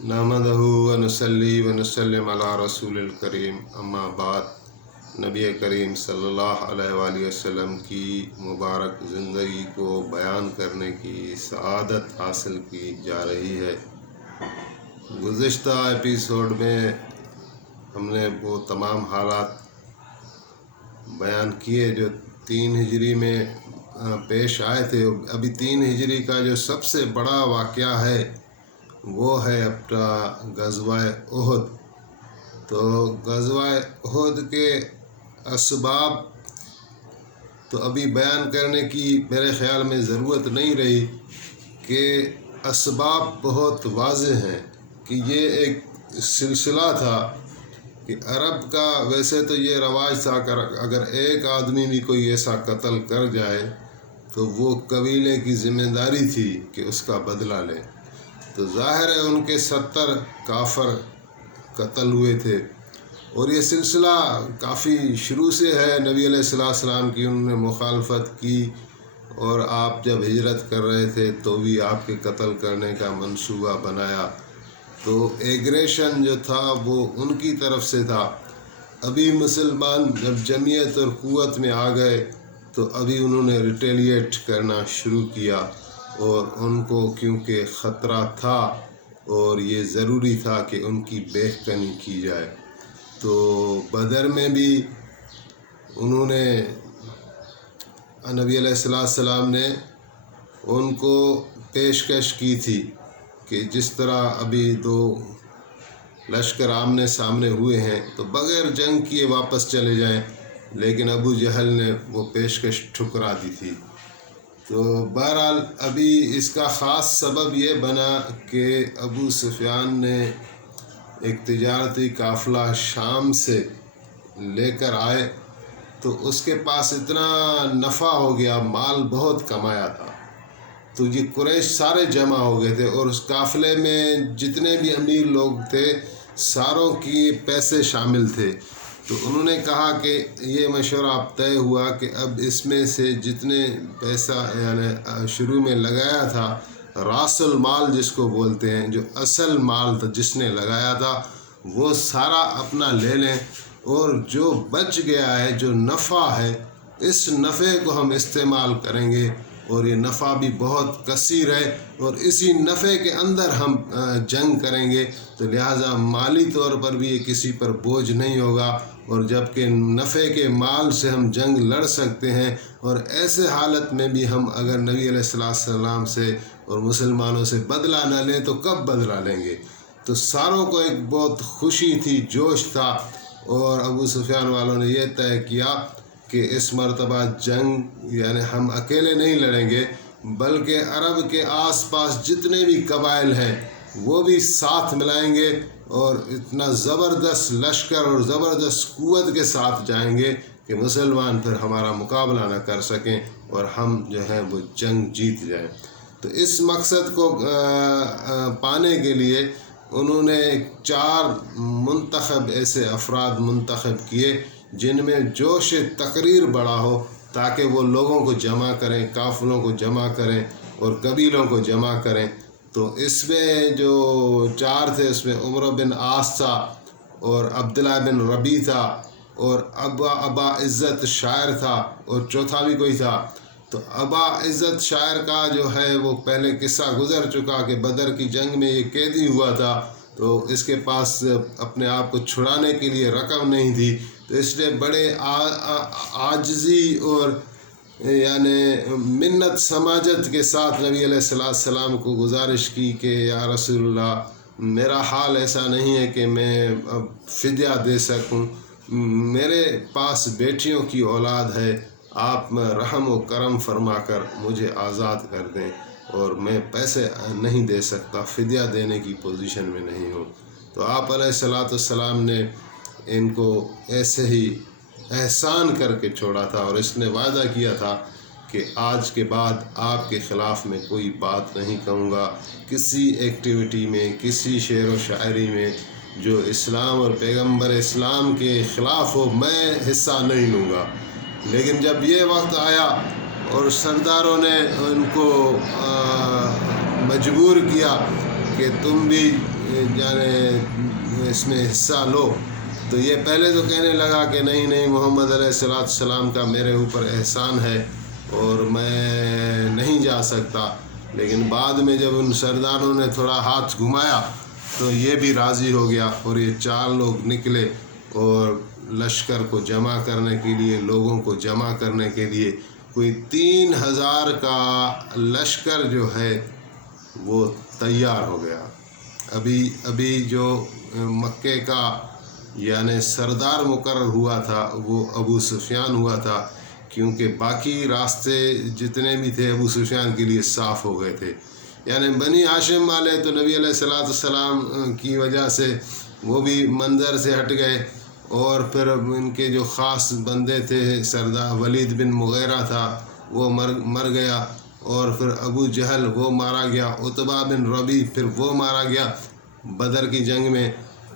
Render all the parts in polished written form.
نحمدہ و نصلی و نسلم علی رسول الکریم اما بعد۔ نبی کریم صلی اللہ علیہ وآلہ وسلم کی مبارک زندگی کو بیان کرنے کی سعادت حاصل کی جا رہی ہے۔ گزشتہ ایپیسوڈ میں ہم نے وہ تمام حالات بیان کیے جو 3 ہجری میں پیش آئے تھے۔ ابھی 3 ہجری کا جو سب سے بڑا واقعہ ہے وہ ہے اپنا غزوہ احد۔ تو غزوہ احد کے اسباب تو ابھی بیان کرنے کی میرے خیال میں ضرورت نہیں رہی، کہ اسباب بہت واضح ہیں کہ یہ ایک سلسلہ تھا کہ عرب کا ویسے تو یہ رواج تھا کہ اگر ایک آدمی بھی کوئی ایسا قتل کر جائے تو وہ قبیلے کی ذمہ داری تھی کہ اس کا بدلہ لے۔ تو ظاہر ہے ان کے 70 کافر قتل ہوئے تھے، اور یہ سلسلہ کافی شروع سے ہے۔ نبی علیہ السلام کی انہوں نے مخالفت کی، اور آپ جب ہجرت کر رہے تھے تو بھی آپ کے قتل کرنے کا منصوبہ بنایا۔ تو ایگریشن جو تھا وہ ان کی طرف سے تھا۔ ابھی مسلمان جب جمعیت اور قوت میں آ گئے تو ابھی انہوں نے ریٹیلیٹ کرنا شروع کیا، اور ان کو کیونکہ خطرہ تھا اور یہ ضروری تھا کہ ان کی بہکنی کی جائے، تو بدر میں بھی انہوں نے نبی علیہ السلام نے ان کو پیشکش کی تھی کہ جس طرح ابھی 2 لشکر آمنے سامنے ہوئے ہیں تو بغیر جنگ کیے واپس چلے جائیں، لیکن ابو جہل نے وہ پیشکش ٹھکرا دی تھی۔ تو بہرحال ابھی اس کا خاص سبب یہ بنا کہ ابو سفیان نے ایک تجارتی قافلہ شام سے لے کر آئے، تو اس کے پاس اتنا نفع ہو گیا، مال بہت کمایا تھا، تو یہ قریش سارے جمع ہو گئے تھے، اور اس قافلے میں جتنے بھی امیر لوگ تھے ساروں کی پیسے شامل تھے۔ تو انہوں نے کہا کہ یہ مشورہ اب طے ہوا کہ اب اس میں سے جتنے پیسہ یعنی شروع میں لگایا تھا، راس المال جس کو بولتے ہیں، جو اصل مال تھا جس نے لگایا تھا، وہ سارا اپنا لے لیں، اور جو بچ گیا ہے، جو نفع ہے، اس نفع کو ہم استعمال کریں گے، اور یہ نفع بھی بہت کثیر ہے، اور اسی نفع کے اندر ہم جنگ کریں گے، تو لہٰذا مالی طور پر بھی یہ کسی پر بوجھ نہیں ہوگا، اور جبکہ نفع کے مال سے ہم جنگ لڑ سکتے ہیں، اور ایسے حالت میں بھی ہم اگر نبی علیہ السلام سے اور مسلمانوں سے بدلہ نہ لیں تو کب بدلہ لیں گے۔ تو ساروں کو ایک بہت خوشی تھی، جوش تھا، اور ابو سفیان والوں نے یہ طے کیا کہ اس مرتبہ جنگ یعنی ہم اکیلے نہیں لڑیں گے، بلکہ عرب کے آس پاس جتنے بھی قبائل ہیں وہ بھی ساتھ ملائیں گے، اور اتنا زبردست لشکر اور زبردست قوت کے ساتھ جائیں گے کہ مسلمان پھر ہمارا مقابلہ نہ کر سکیں، اور ہم جو ہے وہ جنگ جیت جائیں۔ تو اس مقصد کو پانے کے لیے انہوں نے 4 منتخب ایسے افراد منتخب کیے جن میں جوش تقریر بڑا ہو، تاکہ وہ لوگوں کو جمع کریں، قافلوں کو جمع کریں اور قبیلوں کو جمع کریں۔ تو اس میں جو 4 تھے، اس میں عمرو بن عاص تھا، اور عبداللہ بن ربیع تھا، اور ابا عزت شاعر تھا، اور چوتھا بھی کوئی تھا۔ تو ابا عزت شاعر کا جو ہے وہ پہلے قصہ گزر چکا کہ بدر کی جنگ میں یہ قیدی ہوا تھا، تو اس کے پاس اپنے آپ کو چھڑانے کے لیے رقم نہیں تھی، تو اس نے بڑے عاجزی اور یعنی منت سماجت کے ساتھ نبی علیہ السلام کو گزارش کی کہ یا رسول اللہ، میرا حال ایسا نہیں ہے کہ میں اب فدیہ دے سکوں، میرے پاس بیٹیوں کی اولاد ہے، آپ رحم و کرم فرما کر مجھے آزاد کر دیں، اور میں پیسے نہیں دے سکتا، فدیہ دینے کی پوزیشن میں نہیں ہوں۔ تو آپ علیہ السلام نے ان کو ایسے ہی احسان کر کے چھوڑا تھا، اور اس نے وعدہ کیا تھا کہ آج کے بعد آپ کے خلاف میں کوئی بات نہیں کہوں گا، کسی ایکٹیویٹی میں، کسی شعر و شاعری میں جو اسلام اور پیغمبر اسلام کے خلاف ہو، میں حصہ نہیں لوں گا۔ لیکن جب یہ وقت آیا اور سرداروں نے ان کو مجبور کیا کہ تم بھی اس میں حصہ لو، تو یہ پہلے تو کہنے لگا کہ نہیں محمد علیہ السلام کا میرے اوپر احسان ہے اور میں نہیں جا سکتا، لیکن بعد میں جب ان سرداروں نے تھوڑا ہاتھ گھمایا تو یہ بھی راضی ہو گیا، اور یہ 4 لوگ نکلے اور لشکر کو جمع کرنے کے لیے، لوگوں کو جمع کرنے کے لیے کوئی 3000 کا لشکر جو ہے وہ تیار ہو گیا۔ ابھی جو مکے کا یعنی سردار مقرر ہوا تھا وہ ابو سفیان ہوا تھا، کیونکہ باقی راستے جتنے بھی تھے ابو سفیان کے لیے صاف ہو گئے تھے۔ یعنی بنی ہاشم والے تو نبی علیہ السلام کی وجہ سے وہ بھی منظر سے ہٹ گئے، اور پھر ان کے جو خاص بندے تھے سردار ولید بن مغیرہ تھا وہ مر گیا، اور پھر ابو جہل وہ مارا گیا، عتبہ بن ربیع پھر وہ مارا گیا بدر کی جنگ میں۔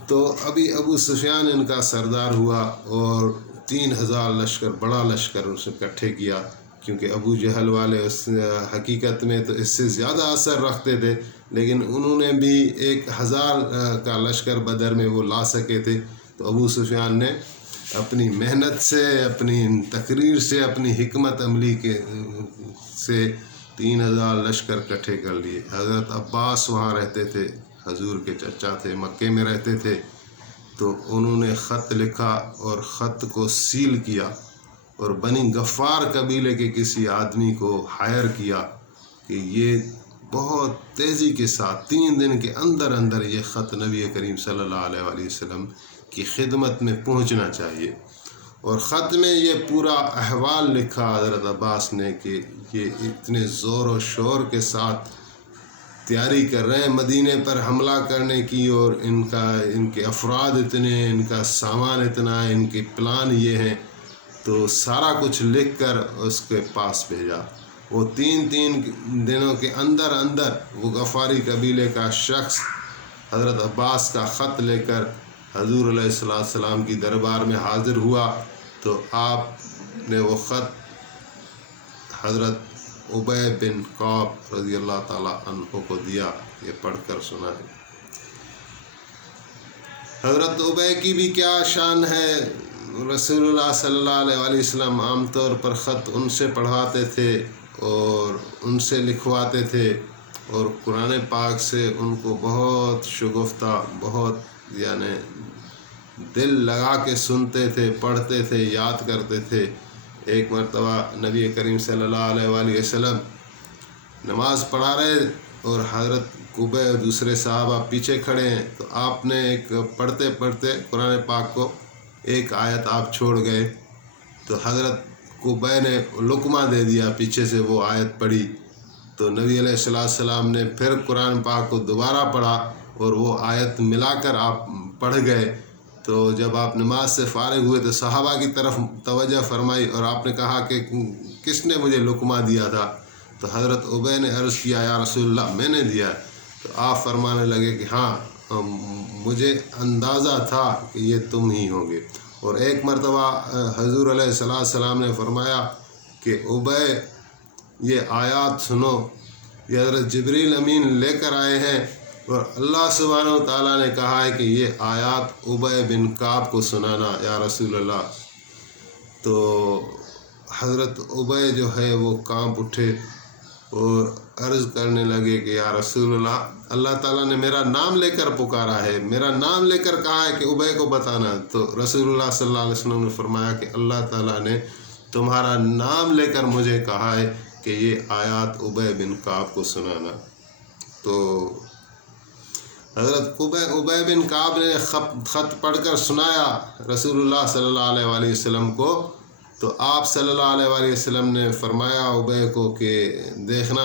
تو ابھی ابو سفیان ان کا سردار ہوا اور 3000 لشکر، بڑا لشکر اس نے اکٹھے کیا، کیونکہ ابو جہل والے اس حقیقت میں تو اس سے زیادہ اثر رکھتے تھے، لیکن انہوں نے بھی 1000 کا لشکر بدر میں وہ لا سکے تھے۔ تو ابو سفیان نے اپنی محنت سے، اپنی تقریر سے، اپنی حکمت عملی سے 3000 لشکر اکٹھے کر لیے۔ حضرت عباس وہاں رہتے تھے، حضور کے چچا تھے، مکے میں رہتے تھے، تو انہوں نے خط لکھا اور خط کو سیل کیا، اور بنی غفار قبیلے کے کسی آدمی کو ہائر کیا کہ یہ بہت تیزی کے ساتھ 3 دن کے اندر یہ خط نبی کریم صلی اللہ علیہ وآلہ وسلم کی خدمت میں پہنچنا چاہیے۔ اور خط میں یہ پورا احوال لکھا حضرت عباس نے کہ یہ اتنے زور و شور کے ساتھ تیاری کر رہے ہیں مدینے پر حملہ کرنے کی، اور ان کے افراد اتنے، ان کا سامان اتنا ہے، ان کے پلان یہ ہیں، تو سارا کچھ لکھ کر اس کے پاس بھیجا۔ وہ 3 دنوں کے اندر وہ غفاری قبیلے کا شخص حضرت عباس کا خط لے کر حضور علیہ السلام کی دربار میں حاضر ہوا، تو آپ نے وہ خط حضرت ابی بن کعب رضی اللہ تعالیٰ عنہ کو دیا۔ یہ پڑھ کر سنا ہے۔ حضرت ابی کی بھی کیا شان ہے، رسول اللہ صلی اللہ علیہ وآلہ وسلم عام طور پر خط ان سے پڑھواتے تھے اور ان سے لکھواتے تھے، اور قرآن پاک سے ان کو بہت شگفتہ، بہت یعنی دل لگا کے سنتے تھے، پڑھتے تھے، یاد کرتے تھے۔ ایک مرتبہ نبی کریم صلی اللہ علیہ وآلہ وسلم نماز پڑھا رہے اور حضرت ابی اور دوسرے صحابہ پیچھے کھڑے ہیں، تو آپ نے ایک پڑھتے قرآن پاک کو ایک آیت آپ چھوڑ گئے، تو حضرت ابی نے لقمہ دے دیا، پیچھے سے وہ آیت پڑھی، تو نبی علیہ السلام نے پھر قرآن پاک کو دوبارہ پڑھا اور وہ آیت ملا کر آپ پڑھ گئے۔ تو جب آپ نماز سے فارغ ہوئے تو صحابہ کی طرف توجہ فرمائی اور آپ نے کہا کہ کس نے مجھے لقمہ دیا تھا؟ تو حضرت ابی نے عرض کیا یا رسول اللہ میں نے دیا ہے۔ تو آپ فرمانے لگے کہ ہاں مجھے اندازہ تھا کہ یہ تم ہی ہوں گے۔ اور ایک مرتبہ حضور علیہ السلام نے فرمایا کہ ابی یہ آیات سنو، یہ حضرت جبریل امین لے کر آئے ہیں، اور اللہ سبحانہ و تعالیٰ نے کہا ہے کہ یہ آیات ابی بن کعب کو سنانا یا رسول اللہ۔ تو حضرت ابی جو ہے وہ کانپ اٹھے اور عرض کرنے لگے کہ یا رسول اللہ تعالیٰ نے میرا نام لے کر پکارا ہے، میرا نام لے کر کہا ہے کہ ابی کو بتانا۔ تو رسول اللہ صلی اللہ علیہ وسلم نے فرمایا کہ اللہ تعالیٰ نے تمہارا نام لے کر مجھے کہا ہے کہ یہ آیات ابی بن کعب کو سنانا۔ تو حضرت ابی بن کعب نے خط پڑھ کر سنایا رسول اللہ صلی اللہ علیہ وآلہ وسلم کو، تو آپ صلی اللہ علیہ وآلہ وسلم نے فرمایا ابی کو کہ دیکھنا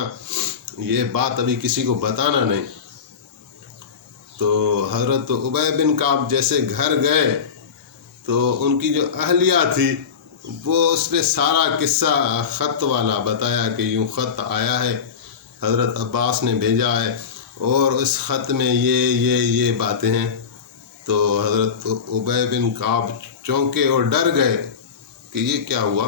یہ بات ابھی کسی کو بتانا نہیں۔ تو حضرت ابی بن کعب جیسے گھر گئے تو ان کی جو اہلیہ تھی وہ اس نے سارا قصہ خط والا بتایا کہ یوں خط آیا ہے، حضرت عباس نے بھیجا ہے، اور اس خط میں یہ باتیں ہیں۔ تو حضرت ابی بن کعب چونکے اور ڈر گئے کہ یہ کیا ہوا۔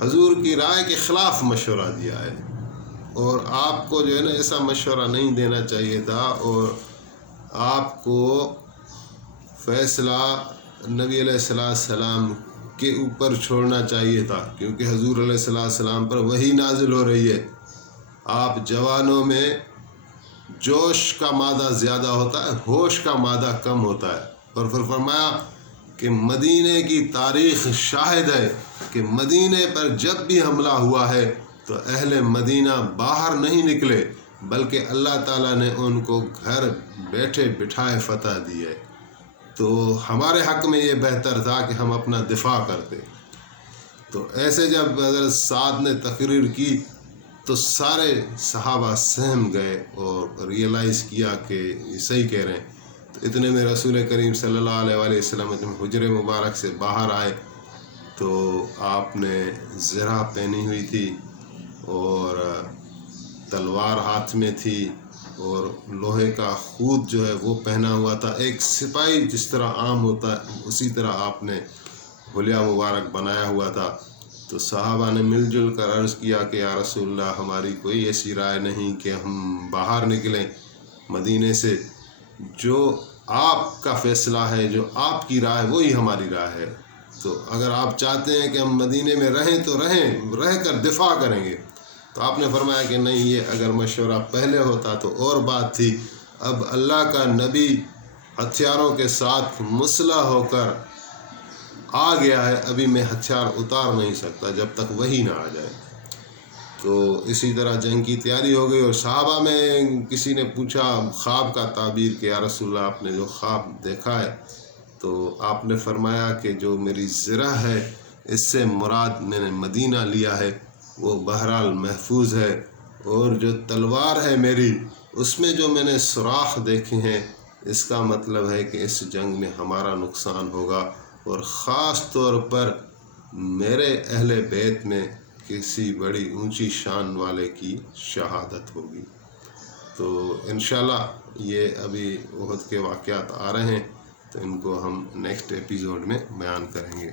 حضور کی رائے کے خلاف مشورہ دیا ہے، اور آپ کو جو ہے نا ایسا مشورہ نہیں دینا چاہیے تھا، اور آپ کو فیصلہ نبی علیہ السلام کے اوپر چھوڑنا چاہیے تھا، کیونکہ حضور علیہ السلام پر وحی نازل ہو رہی ہے۔ آپ جوانوں میں جوش کا مادہ زیادہ ہوتا ہے، ہوش کا مادہ کم ہوتا ہے، اور پھر فرمایا کہ مدینے کی تاریخ شاہد ہے کہ مدینے پر جب بھی حملہ ہوا ہے تو اہل مدینہ باہر نہیں نکلے، بلکہ اللہ تعالیٰ نے ان کو گھر بیٹھے بٹھائے فتح دی ہے۔ تو ہمارے حق میں یہ بہتر تھا کہ ہم اپنا دفاع کرتے۔ تو ایسے جب حضرت سعد نے تقریر کی تو سارے صحابہ سہم گئے اور ریئلائز کیا کہ یہ صحیح کہہ رہے ہیں۔ تو اتنے میں رسول کریم صلی اللہ علیہ وآلہ وسلم حجر مبارک سے باہر آئے تو آپ نے زرہ پہنی ہوئی تھی اور تلوار ہاتھ میں تھی، اور لوہے کا خود جو ہے وہ پہنا ہوا تھا۔ ایک سپاہی جس طرح عام ہوتا ہے اسی طرح آپ نے حلیہ مبارک بنایا ہوا تھا۔ تو صحابہ نے مل جل کر عرض کیا کہ یا رسول اللہ، ہماری کوئی ایسی رائے نہیں کہ ہم باہر نکلیں مدینے سے، جو آپ کا فیصلہ ہے، جو آپ کی رائے وہی ہماری رائے ہے۔ تو اگر آپ چاہتے ہیں کہ ہم مدینے میں رہیں تو رہ کر دفاع کریں گے۔ تو آپ نے فرمایا کہ نہیں، یہ اگر مشورہ پہلے ہوتا تو اور بات تھی، اب اللہ کا نبی ہتھیاروں کے ساتھ مسلح ہو کر آ گیا ہے، ابھی میں ہتھیار اتار نہیں سکتا جب تک وہی نہ آ جائے۔ تو اسی طرح جنگ کی تیاری ہو گئی، اور صحابہ میں کسی نے پوچھا خواب کا تعبیر کہ یا رسول اللہ، آپ نے جو خواب دیکھا ہے، تو آپ نے فرمایا کہ جو میری زرہ ہے اس سے مراد میں نے مدینہ لیا ہے، وہ بہرحال محفوظ ہے، اور جو تلوار ہے میری اس میں جو میں نے سوراخ دیکھے ہیں، اس کا مطلب ہے کہ اس جنگ میں ہمارا نقصان ہوگا، اور خاص طور پر میرے اہل بیت میں کسی بڑی اونچی شان والے کی شہادت ہوگی۔ تو انشاءاللہ یہ ابھی احد کے واقعات آ رہے ہیں، تو ان کو ہم نیکسٹ ایپیزوڈ میں بیان کریں گے۔